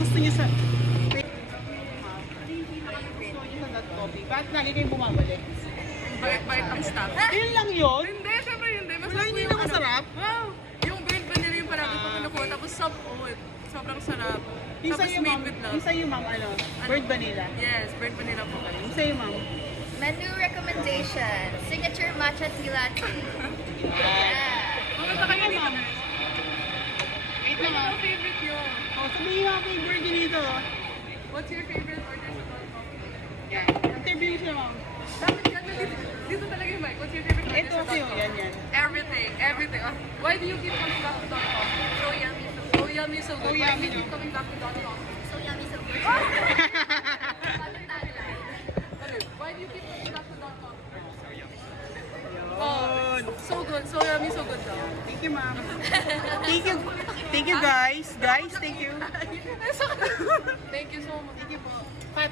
gusto niyo sa... Gusto niyo sa that coffee? Bakit lagi kayo bumabalik? Bite ang stuff. Yun lang yun? Hindi, syempre hindi. Wala, hindi na masarap? Wow! Yung burnt vanilla yung parang ko kinukuha. Tapos soft oat. Sobrang sarap. Yung Tapos sa'yo, made ma'am. with love. Yung sa'yo, ma'am, ano? Burnt vanilla. Yes, burnt vanilla po kayo. Yung sa'yo, ma'am. Menu recommendation, signature matcha tea latte. Yeah. Pumunta kayo dito. Wait Ano lang, ang favorite nyo? oh, sabihin nga favorite niyo dito. What's your favorite order sa Dot Coffee? Yan. Interview siya, ma'am. Dapat yan, dito talaga yung mic. What's your favorite order Ito sa kasi Dot yung Coffee? yan, yan. Everything, everything. Why do you keep coming back to Dot Coffee? So yummy, so yummy, so good. So Why do yummy, you keep no? coming back to Dot Coffee? So yummy, so good. Why do you keep coming back to Dot Coffee? Yun. So good, so yummy, so good daw. Thank you, ma'am. Thank you. Thank you, guys. Guys, thank you. Thank you so much. Thank you po. Pat.